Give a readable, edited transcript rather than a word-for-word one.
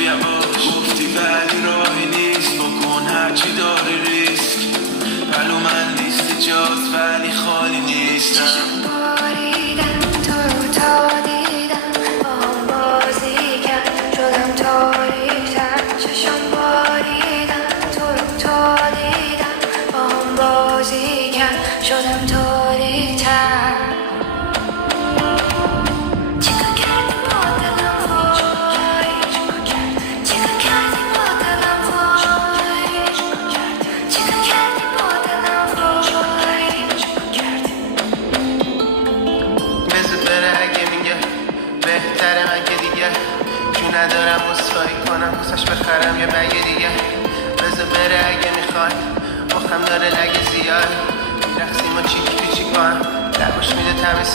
بیا گفتی ولی راهی نیست، بکن هرچی داره ریسک. پلو من نیست جات ولی خالی نیستم. تو رو تا دیدم با هم بازی کرد شدم تاریک‌تر. چشم باریدم تو رو تا دیدم با هم بازی کرد شدم تاریک‌تر. چیکار کردی با دلم وای، چیکار کردی با دلم وای، چیکار کردی با دلم وای. بذار بره اگه میگه بهتره مگه دیگه جو ندارم اصفایی کنم واسش بخرم یه بگه دیگه. بذار بره اگه میخوای مخم داره لگه زیاد میرخسیم و چیک تو چیک با هم لباش میده تمیز